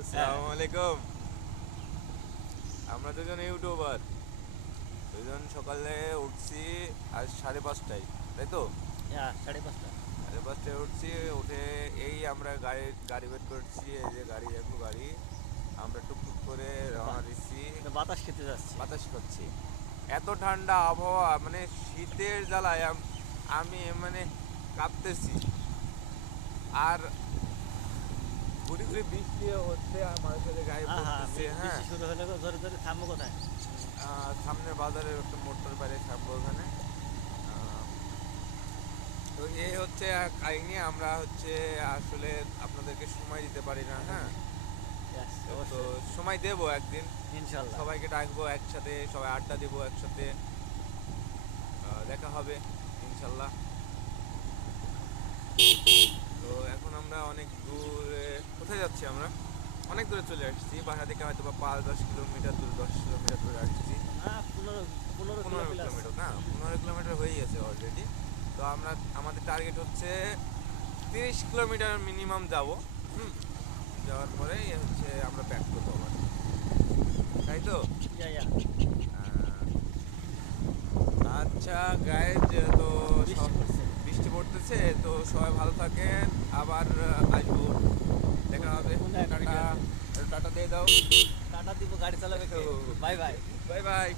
আসসালামু আলাইকুম। আমরা দুজন ইউটিউবার, দুজন সকালে উঠছি আজ 5:30টায়, তাই তো? হ্যাঁ, 5:30। 5:30টায় উঠছি, উঠে এই আমরা গাড়ি বের করছি, এই যে গাড়ি, দেখো গাড়ি। আমরা টুকটুক করে রওনা দিচ্ছি, বাতাস খেতে যাচ্ছি। বাতাস করছি। এত ঠান্ডা আবহাওয়া, মানে শীতের জ্বালায় আমি মানে কাঁপতেছি। আর ঘুরি ঘুরি বৃষ্টি হচ্ছে আর মানুষের গায়ে হ্যাঁ হ্যাঁ, পড়তেছে। হ্যাঁ, বৃষ্টি শুরু হলে ধরে ধরে থামবো কোথায়? সামনের বাজারের একটা মোটর বাইরে থামবো ওখানে। আহ, তো এই হচ্ছে কাহিনী। আমরা হচ্ছে আসলে আপনাদেরকে সময় দিতে পারি না। হ্যাঁ, Yes, তো অবশ্যই। সময় দেবো একদিন, ইনশাল্লাহ। সবাইকে ডাকবো একসাথে, সবাই আড্ডা দেবো একসাথে। দেখা হবে ইনশাল্লাহ। তো এখন আমরা অনেক দূরে, কোথায় যাচ্ছি আমরা? অনেক দূরে চলে আসছি, বাসা থেকে হয়তো বা 5-10 কিলোমিটার দূরে, 10 কিলোমিটার দূরে আসছি। হ্যাঁ, 15 কিলো 15 প্লাস। কিলোমিটার না, 15 কিলোমিটার হয়ে গেছে অলরেডি। তো আমাদের টার্গেট হচ্ছে 30 কিলোমিটার মিনিমাম যাব। যাওয়ার পরে হচ্ছে আমরা ব্যাক করবো আবার, তাই তো? ইয়া ইয়া। আচ্ছা গাইজ, তো বৃষ্টি পড়ছে। বৃষ্টি পড়তেছে, তো সবাই ভালো থাকেন। আবার আসবো, দেখা হবে। কোনো এক টাটা, ভিডিওতে। টাটা দিয়ে দাও। টাটা দিব, গাড়ি চালাবে কে? Bye bye. Bye by.